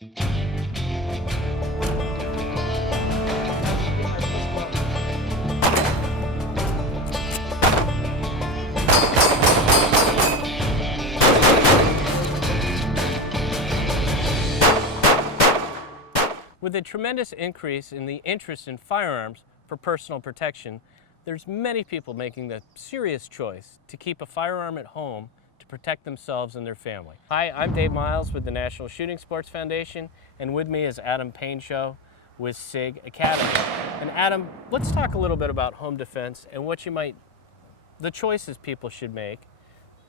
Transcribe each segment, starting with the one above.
With a tremendous increase in the interest in firearms for personal protection, there's many people making the serious choice to keep a firearm at home to protect themselves and their family. Hi, I'm Dave Miles with the National Shooting Sports Foundation, and with me is Adam Painchaud with SIG Academy. And Adam, let's talk a little bit about home defense and the choices people should make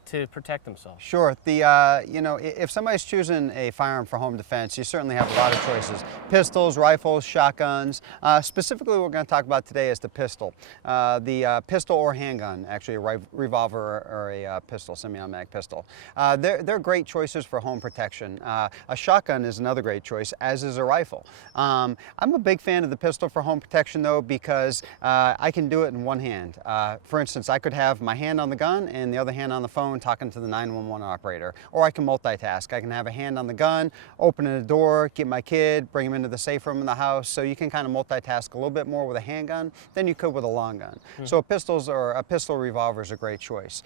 to protect themselves. Sure. If somebody's choosing a firearm for home defense, you certainly have a lot of choices. Pistols, rifles, shotguns. Specifically, what we're going to talk about today is the pistol. The pistol or handgun, actually a revolver or a pistol, semi-automatic pistol. They're great choices for home protection. A shotgun is another great choice, as is a rifle. I'm a big fan of the pistol for home protection, though, because I can do it in one hand. For instance, I could have my hand on the gun and the other hand on the phone talking to the 911 operator. Or I can multitask. I can have a hand on the gun, opening the door, get my kid, bring him into the safe room in the house. So you can kind of multitask a little bit more with a handgun than you could with a long gun. So a pistol revolver is a great choice.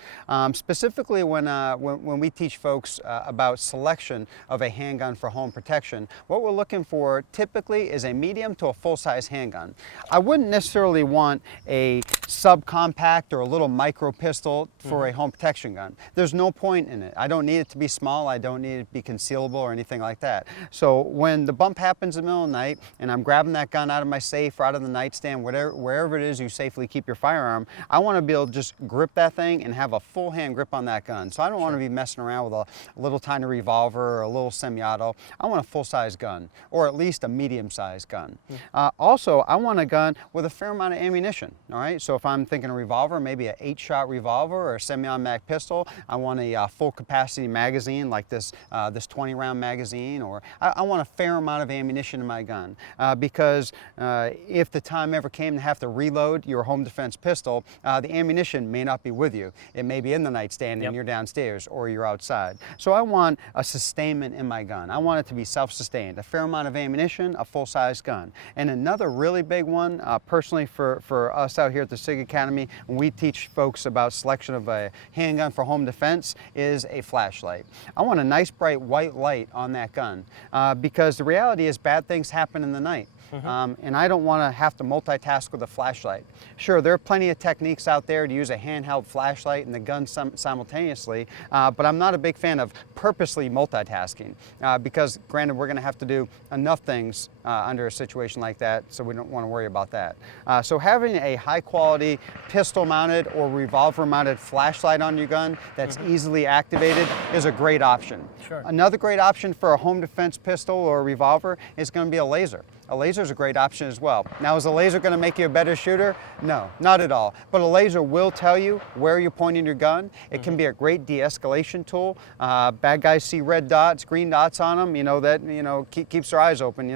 Specifically when we teach folks about selection of a handgun for home protection, what we're looking for typically is a medium to a full-size handgun. I wouldn't necessarily want a subcompact or a little micro pistol for a home protection gun. There's no point in it. I don't need it to be small. I don't need it to be concealable or anything like that. So when the bump happens in the middle of the night and I'm grabbing that gun out of my safe or out of the nightstand, wherever it is you safely keep your firearm, I want to be able to just grip that thing and have a full hand grip on that gun. So I don't want to be messing around with a little tiny revolver or a little semi-auto. I want a full-size gun, or at least a medium-sized gun. Also, I want a gun with a fair amount of ammunition. All right. So if I'm thinking a revolver, maybe an 8-shot revolver or a semi-automatic pistol, I want a full capacity magazine like this 20-round magazine, or I want a fair amount of ammunition in my gun because if the time ever came to have to reload your home defense pistol, the ammunition may not be with you. It may be in the nightstand and you're downstairs or you're outside. So I want a sustainment in my gun. I want it to be self-sustained, a fair amount of ammunition, a full-size gun. And another really big one, personally for us out here at the SIG Academy, when we teach folks about selection of a handgun for home defense, is a flashlight. I want a nice bright white light on that gun because the reality is bad things happen in the night. And I don't want to have to multitask with a flashlight. Sure, there are plenty of techniques out there to use a handheld flashlight and the gun simultaneously, but I'm not a big fan of purposely multitasking because, granted, we're going to have to do enough things under a situation like that, so we don't want to worry about that. So having a high-quality pistol-mounted or revolver-mounted flashlight on your gun that's easily activated is a great option. Sure. Another great option for a home defense pistol or revolver is going to be a laser. A laser is a great option as well. Now, is a laser going to make you a better shooter? No, not at all. But a laser will tell you where you're pointing your gun. It can be a great de-escalation tool. Bad guys see red dots, green dots on them. Keeps their eyes open.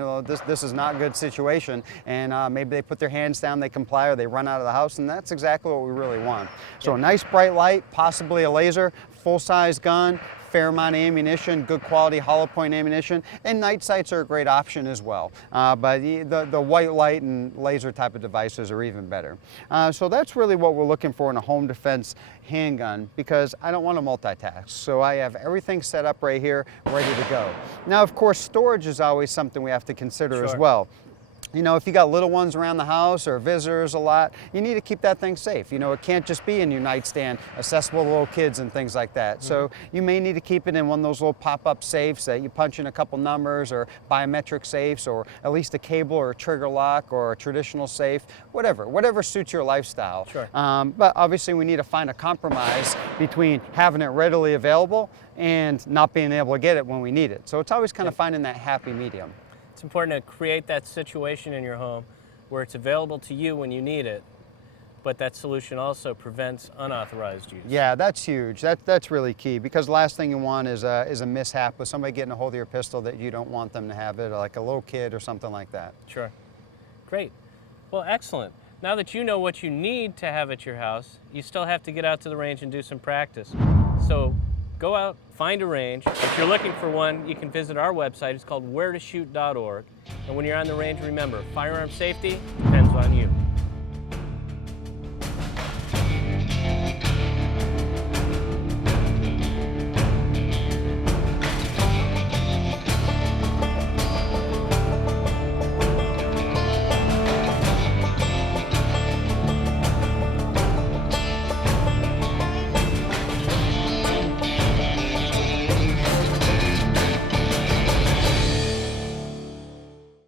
This is not a good situation. And maybe they put their hands down, they comply, or they run out of the house. And that's exactly what we really want. So a nice bright light, possibly a laser, full-size gun, fair amount of ammunition, good quality hollow point ammunition, and night sights are a great option as well. But the white light and laser type of devices are even better. So that's really what we're looking for in a home defense handgun, because I don't want to multitask. So I have everything set up right here, ready to go. Now, of course, storage is always something we have to consider as well. If you got little ones around the house or visitors a lot, you need to keep that thing safe. It can't just be in your nightstand, accessible to little kids and things like that. So you may need to keep it in one of those little pop-up safes that you punch in a couple numbers, or biometric safes, or at least a cable or a trigger lock or a traditional safe, whatever suits your lifestyle. Sure. But obviously we need to find a compromise between having it readily available and not being able to get it when we need it. So it's always kind of finding that happy medium. It's important to create that situation in your home where it's available to you when you need it, but that solution also prevents unauthorized use. Yeah, that's huge. That's really key, because the last thing you want is a mishap with somebody getting a hold of your pistol that you don't want them to have it, like a little kid or something like that. Sure. Great. Well, excellent. Now that you know what you need to have at your house, you still have to get out to the range and do some practice. So Go out, find a range. If you're looking for one, you can visit our website. It's called wheretoshoot.org. And when you're on the range, remember, firearm safety depends on you.